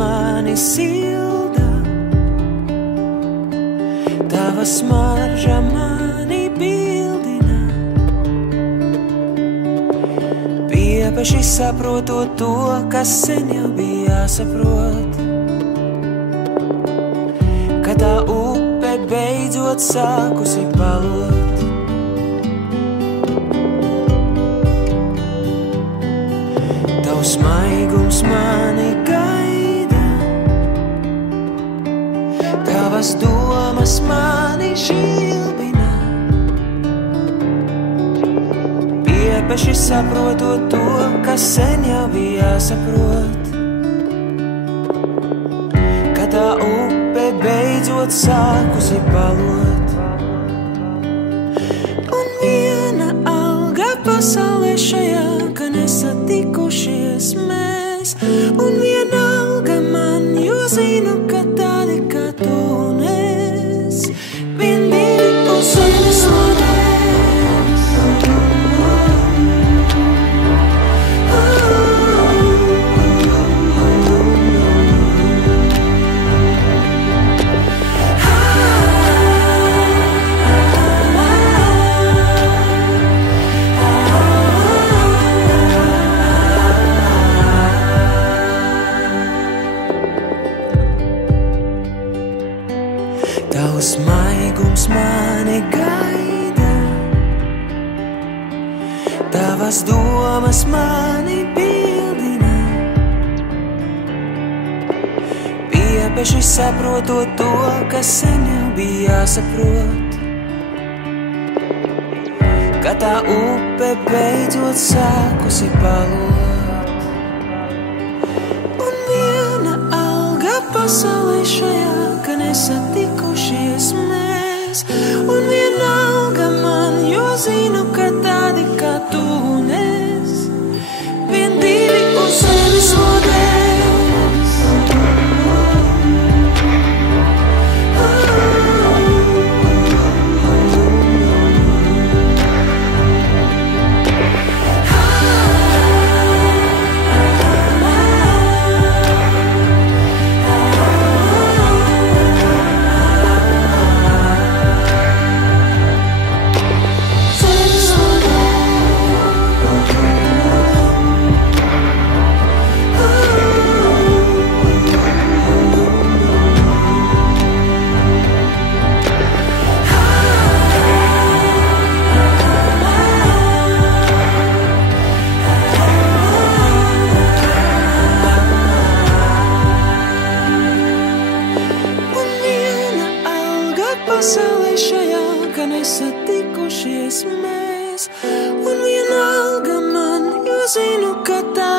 mani silda, tava smarža mani bildina. Piepeši saprotot to, kas sen jau bija jāsaprot, ka tā upe beidzot sākusi palot. Tavs maigums mani gaida, tavas domas mani žilbina. Piepeši saprotot to, kas sen jau bija jāsaprot, ka tā upe beidzot sākusi palot. Un viena alga pasaulē šajā, ka nesatikušies mēs. Un vienalga man, jo zinu, ka tādi kā tu un es, vien divi būs sevis lodēs. Tavs maigums mani gaida, tavas domas mani bildina. Piepeši saprotot to, kas sen jau bija jāsaprot, ka tā upe beidzot sākusi palot. Un viena alga pasaulē šajā, ka nesatikušies mēs. Un vienalga man, jo zinu, ka tādi kā tu un es, vien divi un sevis lodēs. Pasaulē šajā, ka nesatikušies mēs. Un vienalga man, jo zinu, ka tā